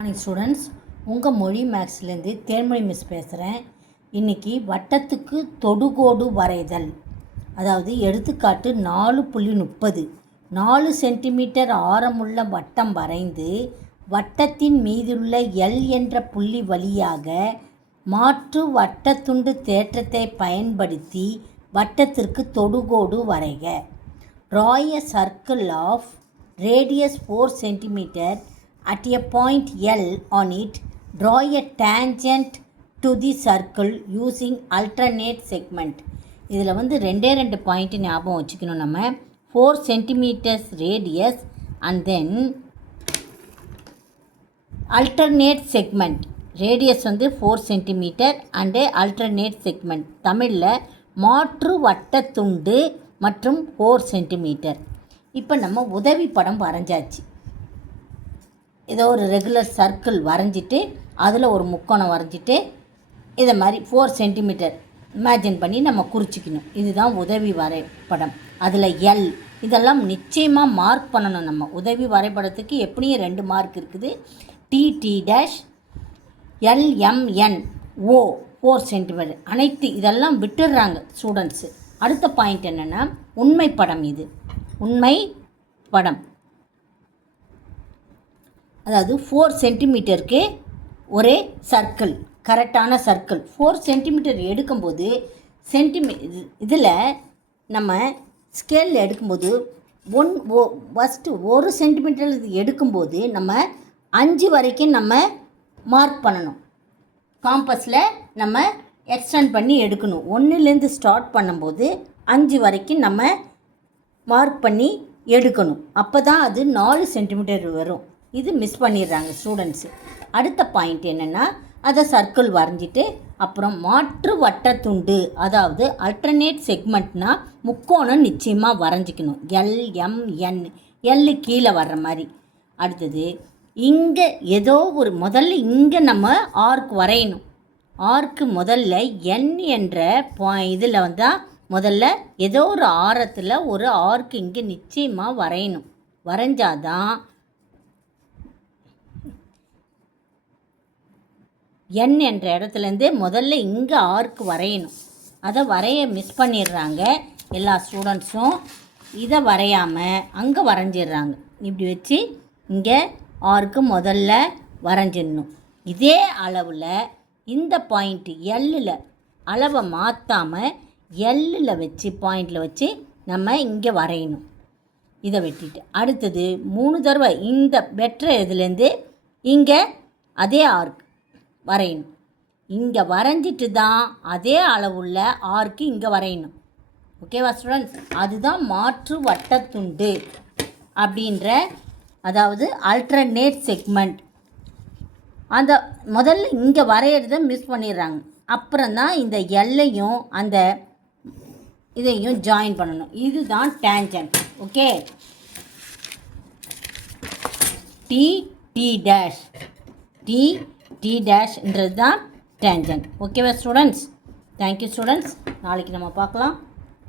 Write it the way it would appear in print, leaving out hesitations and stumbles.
Morning students, உங்கள் மொழி மேக்ஸ்லேருந்து Thenmozhi miss பேசுகிறேன். இன்றைக்கி வட்டத்துக்கு தொடுகோடு வரைதல், அதாவது எடுத்துக்காட்டு 4.30 4 சென்டிமீட்டர் ஆரமுள்ள வட்டம் வரைந்து வட்டத்தின் மீதுள்ள எல் என்ற புள்ளி வழியாக மாற்று வட்டத்துண்டு தேற்றத்தை பயன்படுத்தி வட்டத்திற்கு தொடுகோடு வரைக. Draw a circle of radius 4 centimeter. At a point L on it, draw a tangent to the circle using alternate segment. இதில் வந்து ரெண்டு பாயிண்ட் ஞாபகம் வச்சுக்கணும். நம்ம 4 centimeters radius and then alternate segment. radius வந்து 4 centimeter and alternate segment. தமிழில் மாற்று வட்டத்துண்டு மற்றும் 4 centimeter. இப்போ நம்ம உதவி படம் வரைஞ்சாச்சு. ஏதோ ஒரு ரெகுலர் சர்க்கிள் வரைஞ்சிட்டு அதில் ஒரு முக்கோணம் வரைஞ்சிட்டு இதை மாதிரி 4 சென்டிமீட்டர் இமேஜின் பண்ணி நம்ம குறிச்சிக்கணும். இதுதான் உதவி வரைபடம். அதில் எல் இதெல்லாம் நிச்சயமாக மார்க் பண்ணணும். நம்ம உதவி வரைபடத்துக்கு எப்படியும் 2 மார்க் இருக்குது. D dash LMN O 4 centimetre அனைத்து இதெல்லாம் விட்டுடுறாங்க ஸ்டூடெண்ட்ஸு. அடுத்த பாயிண்ட் என்னென்னா உண்மை படம். இது உண்மை படம், அதாவது 4 சென்டிமீட்டருக்கு ஒரே சர்க்கிள், கரெக்டான சர்க்கிள். 4 சென்டிமீட்டர் எடுக்கும்போது இதில் நம்ம ஸ்கேலில் எடுக்கும்போது ஃபஸ்ட்டு 1 சென்டிமீட்டர் எடுக்கும்போது நம்ம 5 வரைக்கும் நம்ம மார்க் பண்ணணும். காம்பஸில் நம்ம எக்ஸ்டெண்ட் பண்ணி எடுக்கணும். 1லேருந்து ஸ்டார்ட் பண்ணும்போது 5 வரைக்கும் நம்ம மார்க் பண்ணி எடுக்கணும். அப்போ தான் அது 4 சென்டிமீட்டர் வரும். இது மிஸ் பண்ணிடுறாங்க ஸ்டூடெண்ட்ஸு. அடுத்த பாயிண்ட் என்னென்னா அதை சர்க்கிள் வரைஞ்சிட்டு அப்புறம் மாற்று வட்டத்துண்டு, அதாவது அல்டர்னேட் செக்மெண்ட்னால் முக்கோணம் நிச்சயமாக வரைஞ்சிக்கணும். LMN எல்லு கீழே வர்ற மாதிரி. அடுத்தது இங்கே ஏதோ ஒரு முதல்ல இங்கே நம்ம ஆர்க் வரையணும். ஆர்க்கு முதல்ல என் என்ற இதில் வந்தால் முதல்ல ஏதோ ஒரு ஆரத்தில் ஒரு ஆர்க்கு இங்கே நிச்சயமாக வரையணும். வரைஞ்சாதான் என் என்ற இடத்துலேருந்து முதல்ல இங்கே ஆர்க்கு வரையணும். அதை வரைய மிஸ் பண்ணிடுறாங்க எல்லா ஸ்டூடெண்ட்ஸும். இதை வரையாமல் அங்கே வரைஞ்சிடுறாங்க. இப்படி வச்சு இங்கே ஆர்க்கு முதல்ல வரைஞ்சிடணும். இதே அளவில் இந்த பாயிண்ட்டு எல்லில் அளவை மாற்றாமல் எல்லில் வச்சு பாயிண்டில் வச்சு நம்ம இங்கே வரையணும். இதை வெட்டிட்டு அடுத்தது 3 தடவை இந்த வெட்டுற இதுலேருந்து இங்கே அதே ஆர்க் வரையணும். இங்கே வரைஞ்சிட்டு தான் அதே அளவுள்ள ஆர்க்கு இங்கே வரையணும். ஓகேவா ஸ்டூடெண்ட்ஸ்? அதுதான் மாற்று வட்டத்துண்டு அப்படின்ற, அதாவது அல்டர்னேட் செக்மெண்ட். அந்த முதல்ல இங்கே வரைகிறத மிஸ் பண்ணிடுறாங்க. அப்புறம் தான் இந்த எல்லையும் அந்த இதையும் ஜாயின் பண்ணணும். இதுதான் tangent. Okay, T dash T டேஷ்ன்றது தான் டேஞ்சன்ட். ஓகேவா ஸ்டூடெண்ட்ஸ்? Thank you students. நாளைக்கு நம்ம பார்க்கலாம்.